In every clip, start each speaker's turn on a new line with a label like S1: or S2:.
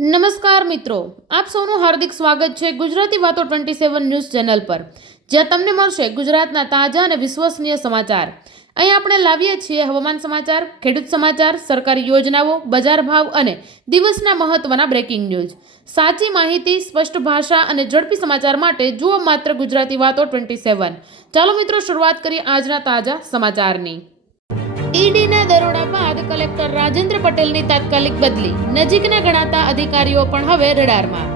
S1: નમસ્કાર મિત્રો, આપ સૌનું હાર્દિક સ્વાગત છે ગુજરાતી વાતો ટ્વેન્ટી સેવન ન્યૂઝ ચેનલ પર, જ્યાં તમને મળશે ગુજરાતના તાજા અને વિશ્વસનીય સમાચાર. અહીં આપણે લાવીએ છીએ હવામાન સમાચાર, ખેડૂત સમાચાર, સરકારી યોજનાઓ, બજાર ભાવ અને દિવસના મહત્વના બ્રેકિંગ ન્યૂઝ સાચી માહિતી, સ્પષ્ટ ભાષા અને ઝડપી સમાચાર માટે જુઓ માત્ર ગુજરાતી વાતો ટ્વેન્ટી સેવન ચાલો મિત્રો, શરૂઆત કરીએ આજના તાજા સમાચારની. ઈડીના દરોડા બાદ કલેક્ટર રાજેન્દ્ર પટેલની તાત્કાલિક બદલી. નજીકના ગણાતા અધિકારીઓ પણ હવે રડારમાં.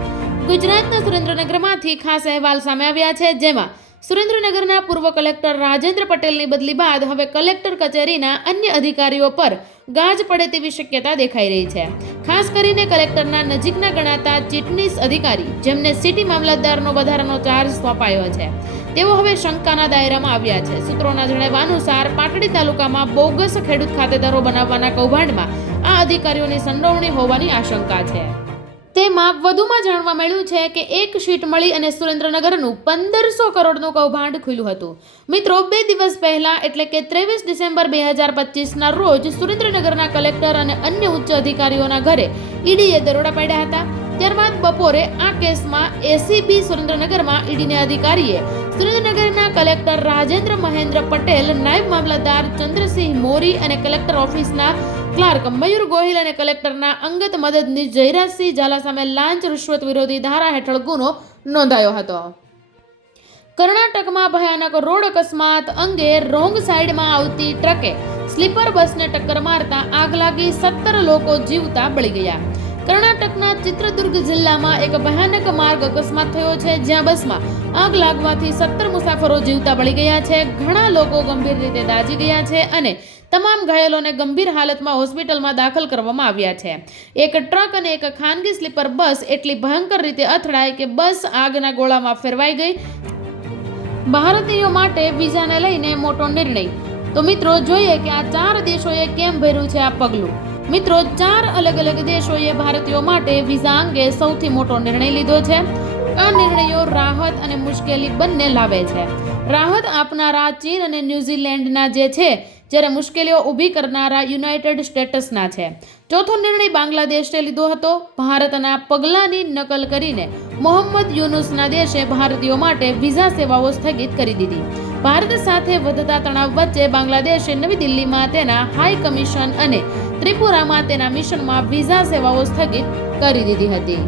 S1: ગુજરાતના સુરેન્દ્રનગરમાંથી ખાસ અહેવાલ સામે આવ્યા છે, જેમાં સુરેન્દ્રનગરના પૂર્વ કલેક્ટર રાજેન્દ્ર પટેલની બદલી બાદ હવે કલેક્ટર કચેરીના અન્ય અધિકારીઓ પર ગાજ પડે તેવી શક્યતા દેખાઈ રહી છે. ખાસ કરીને કલેક્ટરના નજીકના ગણાતા ચીટનીસ અધિકારી, જેમને સિટી મામલતદારનો વધારાનો ચાર્જ સોંપાયો છે. તેઓ હવે શંકાના દાયરામાં આવ્યા છે. સૂત્રોના જણાવ્યા અનુસાર પાટડી તાલુકામાં બોગસ ખેડૂત ખાતેદારો બનાવવાના કૌભાંડમાં આ અધિકારીઓની સંડોવણી હોવાની આશંકા છે. તેમાં વધુમાં જાણવા મળ્યું છે કે એક શીટ મળી અને સુરેન્દ્રનગરનું પંદરસો કરોડનું કૌભાંડ ખુલ્યું હતું. મિત્રો, બે દિવસ પહેલા, એટલે કે ત્રેવીસ ડિસેમ્બર બે હજાર પચીસના રોજ, સુરેન્દ્રનગરના કલેક્ટર અને અન્ય ઉચ્ચ અધિકારીઓના ઘરે ઈડીએ દરોડા પાડ્યા હતા. ત્યારબાદ બપોરે આ કેસમાં એસીબી સુરેન્દ્રનગરમાં ઈડીના અધિકારીએ સુરેન્દ્રનગરના કલેક્ટર રાજેન્દ્ર મહેન્દ્ર પટેલ, નાયબ મામલતદાર ચંદ્રસિંહ મોરી અને કલેક્ટર ઓફિસના ક્લાર્ક મયુર ગોહિલ અને કલેક્ટરના અંગત મદદનીશ જયરાજસિંહ ઝાલા સામે લાંચ રૂશ્વત વિરોધી ધારા હેઠળ ગુનો નોંધાયો હતો. કર્ણાટકમાં ભયાનક રોડ અકસ્માત અંગે રોંગ સાઈડમાં આવતી ટ્રકે સ્લીપર બસને ટક્કર મારતા આગ લાગી સત્તર લોકો જીવતા બળી ગયા. કર્ણાટકના ચિત્રદુર્ગ જિલ્લામાં એક ભયાનક માર્ગ અકસ્માત થયો છે, જ્યાં બસમાં આગ લાગવાથી સત્તર મુસાફરો જીવતા બળી ગયા છે, ઘણા લોકો ગંભીર રીતે દાઝી ગયા છે અને તમામ ઘાયલોને ગંભીર હાલતમાં હોસ્પિટલમાં દાખલ કરવામાં આવ્યા છે. એક ટ્રક અને એક ખાનગી સ્લીપર બસ એટલી ભયંકર રીતે અથડાઈ કે બસ આગના ગોળામાં ફેરવાઈ ગઈ. ભારતીયો માટે વિઝાને લઈને મોટો નિર્ણય. તો મિત્રો, જોઈએ કે આ ચાર દેશોએ કેમ ભર્યું છે આ પગલું? મિત્રો, ચાર અલગ અલગ દેશોએ ભારતીયો માટે વિઝા અંગે સૌથી મોટો નિર્ણય લીધો છે. આ નિર્ણયો રાહત અને મુશ્કેલી બંને લાવે છે. રાહત આપનારા ચીન અને ન્યૂઝીલેન્ડના જે છે, જ્યારે મુશ્કેલીઓ ઊભી કરનારા યુનાઇટેડ સ્ટેટ્સના છે. ચોથો નિર્ણય બાંગ્લાદેશે લીધો હતો. ભારતના પગલાંની નકલ કરીને મોહમ્મદ યુનુસના દેશે ભારતીયો માટે વિઝા સેવાઓ સ્થગિત કરી દીધી. ભારત સાથે વધતા તણાવ વચ્ચે બાંગ્લાદેશે નવી દિલ્હીમાં તેના હાઈ કમિશન અને ત્રિપુરામાં તેના મિશનમાં વિઝા સેવાઓ સ્થગિત કરી દીધી હતી.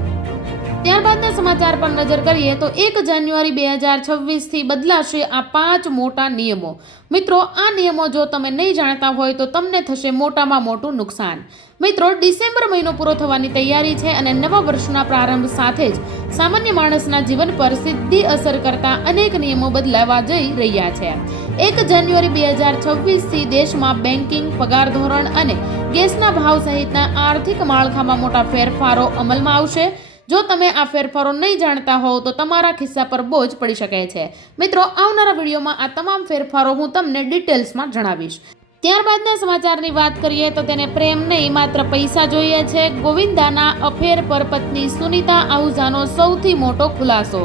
S1: ત્યારબાદના સમાચાર પર નજર કરીએ તો એક જાન્યુઆરી બે હજાર છવ્વીસથી બદલાશે આ પાંચ મોટા નિયમો. મિત્રો, આ નિયમો જો તમે નહીં જાણતા હોય તો તમને થશે મોટામાં મોટું નુકસાન. મિત્રો, ડિસેમ્બર મહિનો પૂરો થવાની તૈયારી છે અને નવા વર્ષના પ્રારંભ સાથે જ સામાન્ય માણસના જીવન પર સીધી અસર કરતા અનેક નિયમો બદલાવા જઈ રહ્યા છે. એક જાન્યુઆરી બે હજાર છવ્વીસથી દેશમાં બેન્કિંગ પગાર ધોરણ અને ગેસના ભાવ સહિતના આર્થિક માળખામાં મોટા ફેરફારો અમલમાં આવશે. જો તમે આ ફેરફારો નહીં જાણતા હોવ, તો તમારા ખિસ્સા પર બોજ પડી શકે છે. મિત્રો, આવનારા વિડીયોમાં આ તમામ ફેરફારો હું તમને ડિટેલ્સમાં જણાવીશ. ત્યારબાદના સમાચારની વાત કરીએ, તો તેને પ્રેમ નહીં, માત્ર પૈસા જોઈએ છે. ગોવિંદાના અફેર પર પત્ની સુનિતા આહુજાનો સૌથી મોટો ખુલાસો.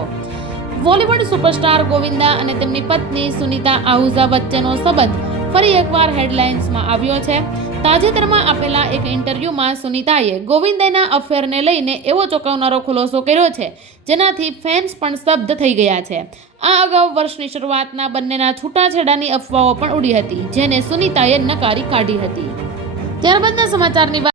S1: બોલિવૂડ સુપરસ્ટાર ગોવિંદા અને તેમની પત્ની સુનિતા આહુજા વચ્ચેનો સંબંધ ફરી એકવાર હેડલાઇન્સમાં આવ્યો છે. તાજેતરમાં આપેલા એક ઇન્ટરવ્યૂમાં સુનિતાએ ગોવિંદાના અફેરને લઈને એવો ચોંકાવનારો ખુલાસો કર્યો છે, જેનાથી ફેન્સ પણ સ્તબ્ધ થઈ ગયા છે. આ અગાઉ વર્ષની શરૂઆતના બંનેના છૂટાછેડાની અફવાઓ પણ ઉડી હતી, જેને સુનિતાએ નકારી કાઢી હતી. ત્યારબાદના સમાચારની